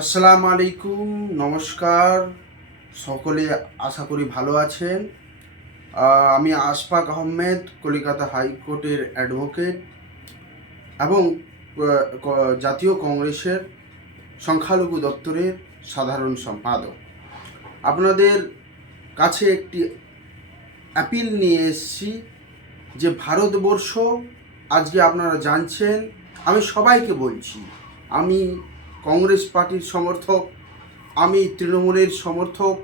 আসসালামু আলাইকুম, নমস্কার। সকলে আশা করি ভালো আছেন। আমি আশফাক আহমেদ, কলকাতা হাইকোর্টের অ্যাডভোকেট এবং জাতীয় কংগ্রেসের সংখ্যালঘু দপ্তরের সাধারণ সম্পাদক। আপনাদের কাছে একটি অ্যাপিল নিয়ে এসেছি যে ভারতবর্ষ আজকে আপনারা জানছেন, আমি সবাইকে বলছি, আমি কংগ্রেস পার্টির সমর্থক, আমি তৃণমূলের সমর্থক,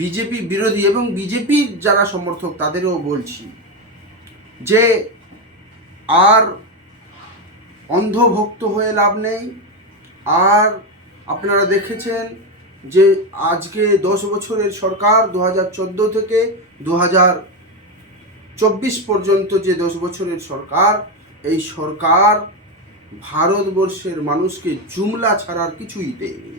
বিজেপি বিরোধী এবং বিজেপির যারা সমর্থক তাদেরও বলছি যে আর অন্ধভক্ত হয়ে লাভ নেই। আর আপনারা দেখেছেন যে আজকে 10 বছরের সরকার 2014 থেকে 2024 পর্যন্ত যে 10 বছরের সরকার, এই সরকার ভারতবর্ষের মানুষকে জুমলা ছাড়ার কিছুই দেয়নি।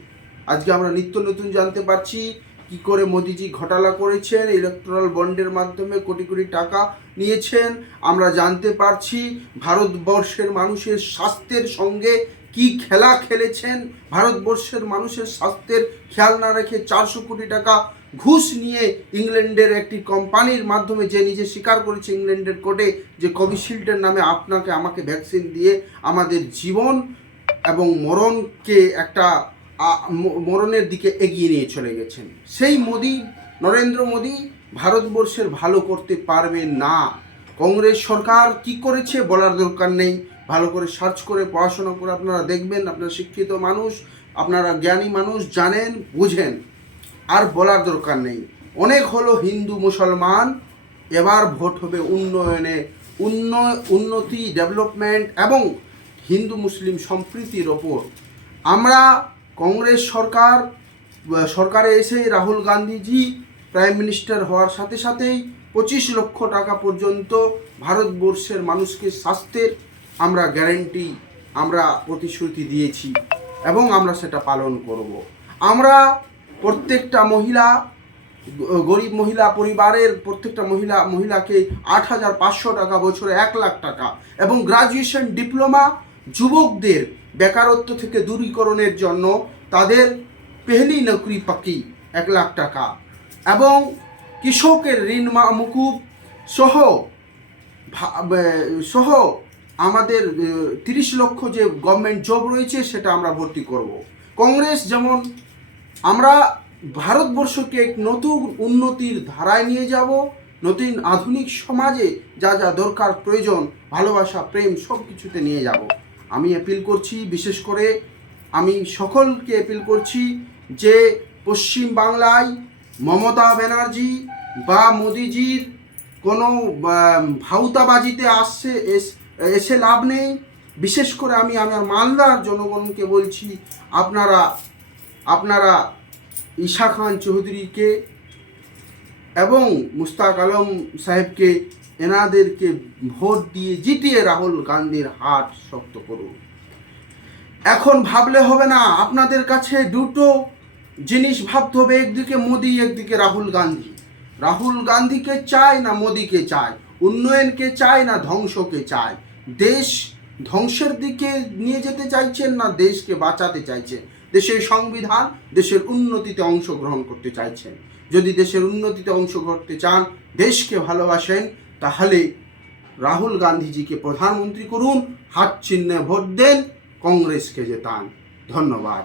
আজকে আমরা নিত্য নতুন জানতে পারছি কি করে মোদিজি ঘোটালা করেছেন, ইলেকট্রাল বন্ডের মাধ্যমে কোটি কোটি টাকা নিয়েছেন। আমরা জানতে পারছি ভারতবর্ষের মানুষের স্বাস্থ্যের সঙ্গে কি খেলা খেলেছেন। ভারতবর্ষের মানুষের স্বাস্থ্যের খেয়াল না রেখে 400 কোটি টাকা ঘুষ নিয়ে ইংল্যান্ডের একটি কোম্পানির মাধ্যমে, যে নিজে স্বীকার করেছে ইংল্যান্ডের কোর্টে যে কোভিশিল্ডের নামে আপনাকে আমাকে ভ্যাকসিন দিয়ে আমাদের জীবন এবং মরণকে একটা মরণের দিকে এগিয়ে নিয়ে চলে গেছেন। সেই মোদি, নরেন্দ্র মোদি ভারতবর্ষের ভালো করতে পারবে না। কংগ্রেস সরকার কি করেছে বলার দরকার নেই, ভালো করে সার্চ করে পড়াশোনা করে আপনারা দেখবেন। আপনারা শিক্ষিত মানুষ, আপনারা জ্ঞানী মানুষ, জানেন বুঝেন, আর বলার দরকার নেই। অনেক হলো হিন্দু মুসলমান, এবার ভোট হবে উন্নয়নে, উন্নতি, ডেভেলপমেন্ট এবং হিন্দু মুসলিম সম্প্রীতির ওপর। আমরা কংগ্রেস সরকারে এসে রাহুল গান্ধীজি প্রাইম মিনিস্টার হওয়ার সাথে সাথেই 25 লক্ষ টাকা পর্যন্ত ভারতবর্ষের মানুষকে স্বাস্থ্যের আমরা গ্যারেন্টি, আমরা প্রতিশ্রুতি দিয়েছি এবং আমরা সেটা পালন করব। আমরা প্রত্যেকটা মহিলা, গরিব মহিলা পরিবারের প্রত্যেকটা মহিলাকে 8,500 টাকা, বছরে 1 লাখ টাকা, এবং গ্রাজুয়েশন ডিপ্লোমা যুবকদের বেকারত্ব থেকে দূরীকরণের জন্য তাদের পেহলি নকরি পাকি 1 লাখ টাকা, এবং কৃষকের ঋণ মুকুব সহ আমাদের 30 লক্ষ যে গভর্নমেন্ট জব রয়েছে সেটা আমরা ভর্তি করব। কংগ্রেস যেমন আমরা ভারতবর্ষকে এক নতুন উন্নতির ধারায় নিয়ে যাব, নতুন আধুনিক সমাজে যা যা দরকার প্রয়োজন, ভালোবাসা, প্রেম, সব কিছুতে নিয়ে যাব। আমি অ্যাপিল করছি, বিশেষ করে আমি সকলকে অ্যাপিল করছি যে পশ্চিম বাংলায় মমতা ব্যানার্জি বা মোদিজির কোনো ভাউতাবাজিতে এসে লাভ নেই। বিশেষ করে আমি আমার মালদার জনগণকে বলছি, আপনারা ঈশা খান চৌধুরীকে এবং মুস্তাক আলম সাহেবকে, এনাদেরকে ভোট দিয়ে জিতিয়ে রাহুল গান্ধীর হাত শক্ত করুন। এখন ভাবলে হবে না, আপনাদের কাছে দুটো জিনিস ভাবতে হবে, একদিকে মোদি, একদিকে রাহুল গান্ধী। রাহুল গান্ধীকে চায় না মোদিকে চায়, উন্নয়নকে চায় না ধ্বংসকে চায়। দেশ ধ্বংসের দিকে নিয়ে যেতে চাইছেন না দেশকে বাঁচাতে চাইছেন। দেশের সংবিধান, দেশের উন্নতিতে অংশগ্রহণ করতে চাইছেন। যদি দেশের উন্নতিতে অংশ করতে চান, দেশকে ভালোবাসেন, তাহলে রাহুল গান্ধীজিকে প্রধানমন্ত্রী করুন, হাত চিহ্নে ভোট দেন, কংগ্রেসকে জেতান। ধন্যবাদ।